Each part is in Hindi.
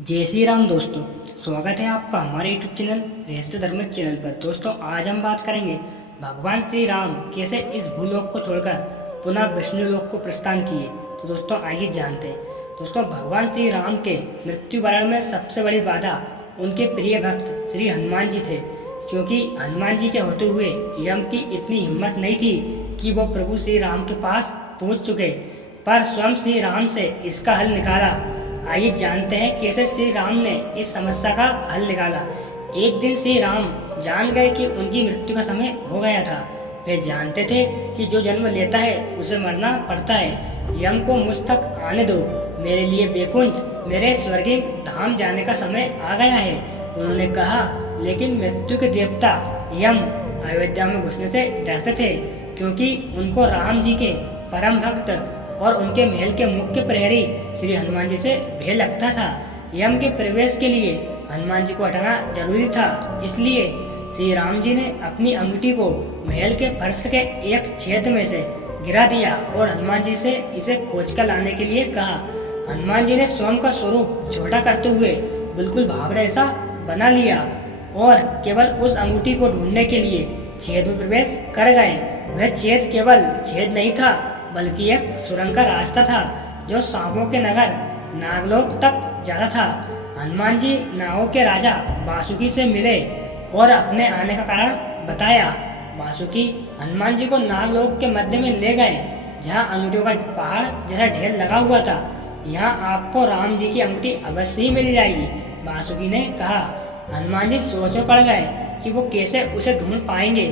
जय श्री राम दोस्तों, स्वागत है आपका हमारे यूट्यूब चैनल रहस्य धर्म चैनल पर। दोस्तों आज हम बात करेंगे भगवान श्री राम कैसे इस भूलोक को छोड़कर पुनः विष्णु लोक को प्रस्थान किए। तो दोस्तों आइए जानते हैं। दोस्तों भगवान श्री राम के मृत्यु वरण में सबसे बड़ी बाधा उनके प्रिय भक्त श्री हनुमान जी थे, क्योंकि हनुमान जी के होते हुए यम की इतनी हिम्मत नहीं थी कि वो प्रभु श्री राम के पास पहुंच चुके, पर स्वयं श्री राम से इसका हल निकाला। आइए जानते हैं कैसे श्री राम ने इस समस्या का हल निकाला। एक दिन श्री राम जान गए कि उनकी मृत्यु का समय हो गया था। वे जानते थे कि जो जन्म लेता है उसे मरना पड़ता है। यम को मुझ तक आने दो, मेरे लिए बैकुंठ मेरे स्वर्गीय धाम जाने का समय आ गया है, उन्होंने कहा। लेकिन मृत्यु के देवता यम अयोध्या में घुसने से डरते थे, क्योंकि उनको राम जी के परम भक्त और उनके महल के मुख्य प्रहरी श्री हनुमान जी से भय लगता था। यम के प्रवेश के लिए हनुमान जी को हटाना जरूरी था, इसलिए श्री राम जी ने अपनी अंगूठी को महल के फर्श के एक छेद में से गिरा दिया और हनुमान जी से इसे खोज कर लाने के लिए कहा। हनुमान जी ने स्वयं का स्वरूप छोटा करते हुए बिल्कुल भावरा ऐसा बना लिया और केवल उस अंगूठी को ढूंढने के लिए छेद में प्रवेश कर गए। वह छेद केवल छेद नहीं था, बल्कि एक सुरंग का रास्ता था जो सांपों के नगर नागलोक तक जाता था। हनुमान जी नागों के राजा वासुकी से मिले और अपने आने का कारण बताया। वासुकी हनुमान जी को नागलोक के मध्य में ले गए, जहाँ अंगूठियों का पहाड़ जैसा ढेर लगा हुआ था। यहाँ आपको राम जी की अंगूठी अवश्य ही मिल जाएगी, वासुकी ने कहा। हनुमान जी सोच में पड़ गए कि वो कैसे उसे ढूंढ पाएंगे,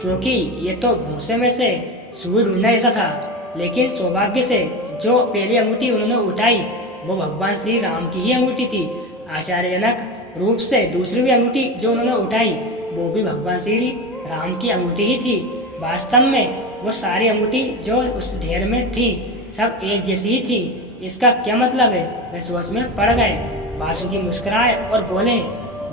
क्योंकि ये तो भूसे में से सुई ढूंढना जैसा था। लेकिन सौभाग्य से जो पहली अंगूठी उन्होंने उठाई वो भगवान श्री राम की ही अंगूठी थी। आश्चर्यजनक रूप से दूसरी भी अंगूठी जो उन्होंने उठाई वो भी भगवान श्री राम की अंगूठी ही थी। वास्तव में वो सारी अंगूठी जो उस ढेर में थी सब एक जैसी ही थी। इसका क्या मतलब है? वे सोच में पड़ गए। वासुकी मुस्कुराए और बोले,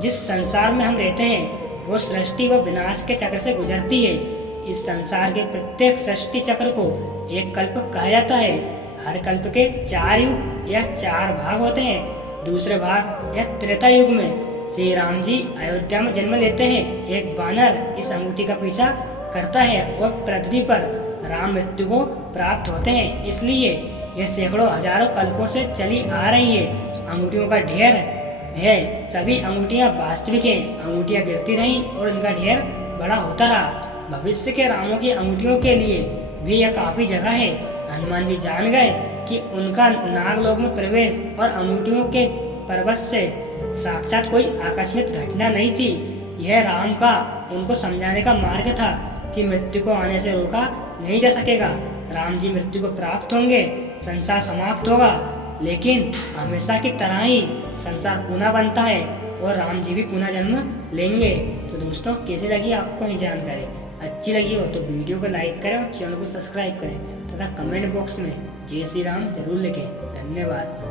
जिस संसार में हम रहते हैं वो सृष्टि व विनाश के चक्र से गुजरती है। इस संसार के प्रत्येक सृष्टि चक्र को एक कल्प कहा जाता है। हर कल्प के 4 युग या 4 भाग होते हैं। दूसरे भाग या त्रेता युग में श्री राम जी अयोध्या में जन्म लेते हैं। एक बानर इस अंगूठी का पीछा करता है और पृथ्वी पर राम मृत्यु को प्राप्त होते हैं। इसलिए यह सैकड़ों हजारों कल्पों से चली आ रही है। अंगूठियों का ढेर है, सभी अंगूठियां वास्तविक हैं। अंगूठियां गिरती रहीं और इनका ढेर बड़ा होता रहा। भविष्य के रामों की अंगूठियों के लिए भी यह काफी जगह है। हनुमान जी जान गए कि उनका नागलोक में प्रवेश और अंगूठियों के पर्वत से साक्षात कोई आकस्मिक घटना नहीं थी। यह राम का उनको समझाने का मार्ग था कि मृत्यु को आने से रोका नहीं जा सकेगा। राम जी मृत्यु को प्राप्त होंगे, संसार समाप्त होगा, लेकिन हमेशा की तरह ही संसार पुनः बनता है और राम जी भी पुनः जन्म लेंगे। तो दोस्तों कैसी लगी आपको ये जानकारी? अच्छी लगी हो तो वीडियो को लाइक करें और चैनल को सब्सक्राइब करें तथा कमेंट बॉक्स में जय श्री राम जरूर लिखें। धन्यवाद।